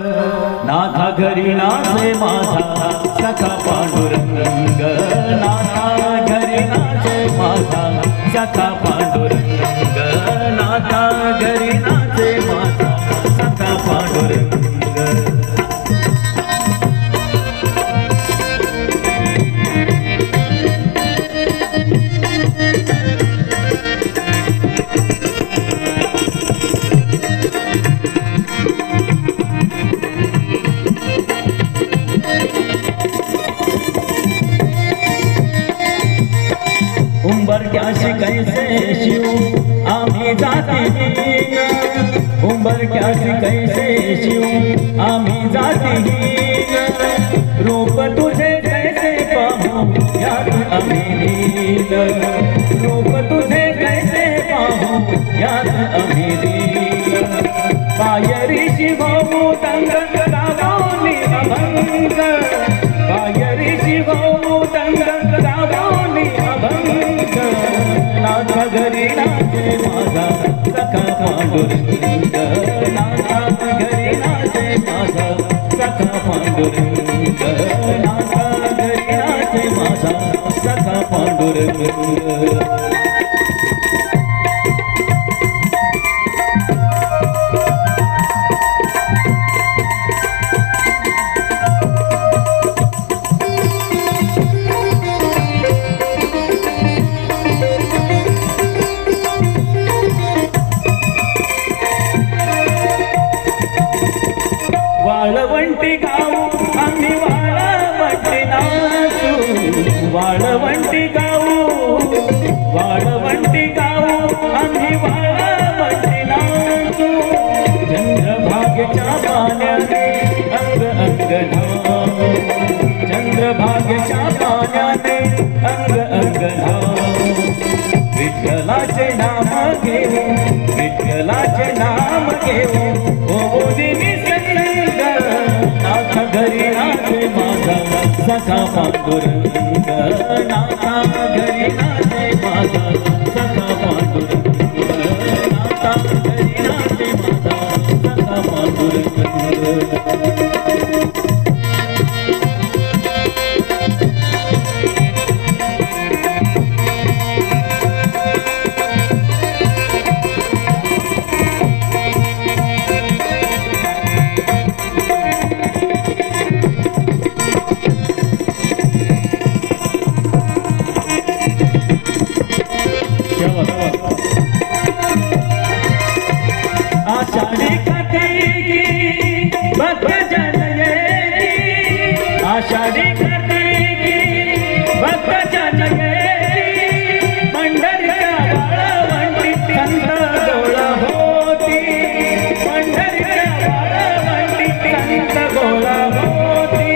नाथा घरी नाचे माझा सखा पांडुरंग, नाथा घरी नाचे माझा सखा पांडुरंग, नाथा घरी नाचे माझा सखा पांडुरंग। उंबरठ्याशी कैसे शिव आम्ही जातीहीन, उंबरठ्याशी कैसे शिव आम्ही जातीहीन, रूप तुझे कैसे पाहू यात आम्ही लीन, रूप तुझे कैसे पाहू यात आम्ही लीन। पायरी शिवू तंग रावणी अभंग, पायरी शिवू तंग रावणी अभंग, नाथा घरी नाचे माझा सखा पांडुरंग, नाथा घरी नाचे माझा सखा पांडुरंग, नाथा घरी नाचे माझा सखा पांडुरंग। वाळवंटी गाऊ आम्ही वाळवंटी नाचू, वाळवंटी गाऊ, वाळवंटी गाऊ आम्ही वाळवंटी नाचू, चंद्रभागेच्या पाण्याने अंग अंग धावू, चंद्रभागेच्या पाण्याने अंग अंग धावू, विठ्ठलाचे नाम घेऊ, विठ्ठलाचे नाम घेऊ, नाथा घरी नाचे माझा सखा पांडुरंग, नाथा घरी नाचे माझा सखा पांडुरंग, नाथा घरी नाचे माझा सखा पांडुरंग। आषाढ़ी कार्तिकी भक्त जन येती, आषाढ़ी कार्तिकी भक्त जन येती, पंढरीच्या वाळवंटी संत गोळा होती, पंढरीच्या वाळवंटी संत गोळा होती,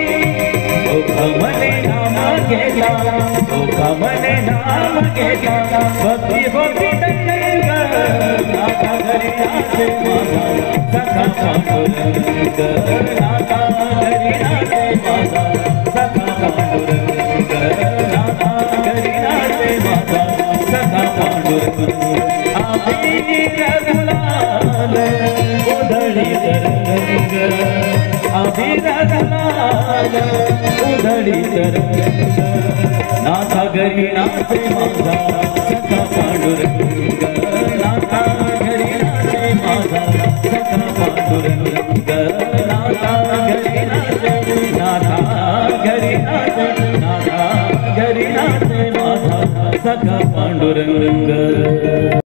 ओघमने नाम घेता, ओघमने नाम घेता, भक्ती होती दंग, नाथा घरी नाचे माझा सखा पांडुरंग, नाथा घरी नाचे माझा सखा पांडुरंग, नाथा घरी नाचे माझा सखा पांडुरंग। अबीर गुलाल उधळीत रंग, अबीर गुलाल उधळीत रंग, नाथा घरी नाचे माझा सखा पांडुरंग, नाथा घरी नाचे माझा सखा पांडुरंग, नाथा घरी नाचे, नाथा घरी नाचे, नाथा घरी नाचे माझा सखा पांडुरंग।